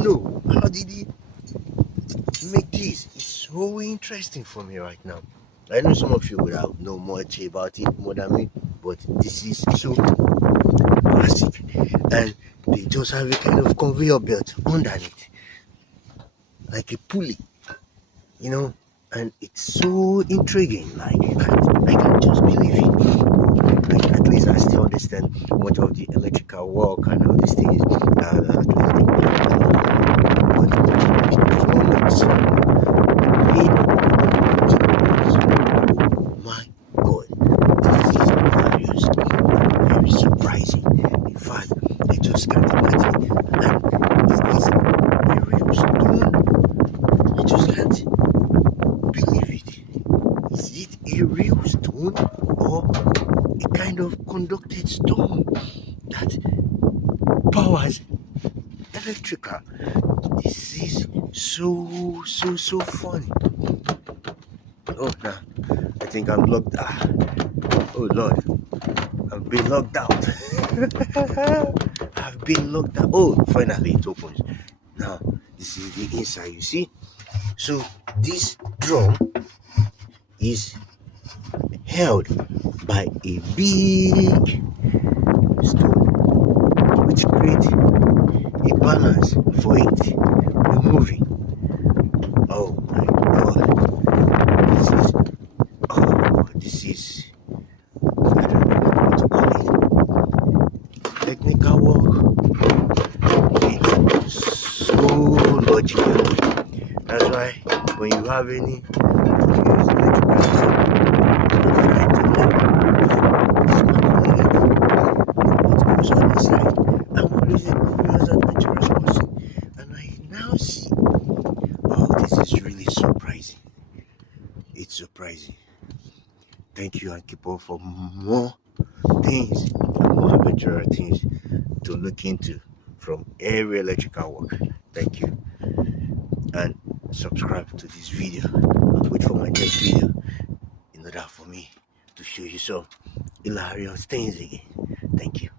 to know, how did he make this? It's so interesting for me right now. I know some of you would have know much about it more than me, but this is so massive, and they just have a kind of conveyor belt underneath, like a pulley, you know, and it's so intriguing. Like I can't just believe it. Like at least I still understand much of the electrical work and all these things. But performance, my God, this is various, very surprising. In fact, I just can't imagine. And is this a real stone? I just can't believe it. Is it a real stone or a kind of conducted stone that powers electrical? This is so funny. Oh, now I think I'm locked. Oh Lord, I've been locked out. I've been locked out. Oh, finally it opens. Now this is the inside. You see. So this drum is held by a big stone, which creates a balance for it when moving. Oh my God, this is I don't know what to call it. Technical work. It's so logical. That's why when you have any and I now see, oh, this is really surprising. It's surprising. Thank you, and keep on for more things, more Aventurre things to look into from every electrical work. Thank you, and subscribe to this video and wait for my next video in order for me to show you some hilarious things again. Thank you.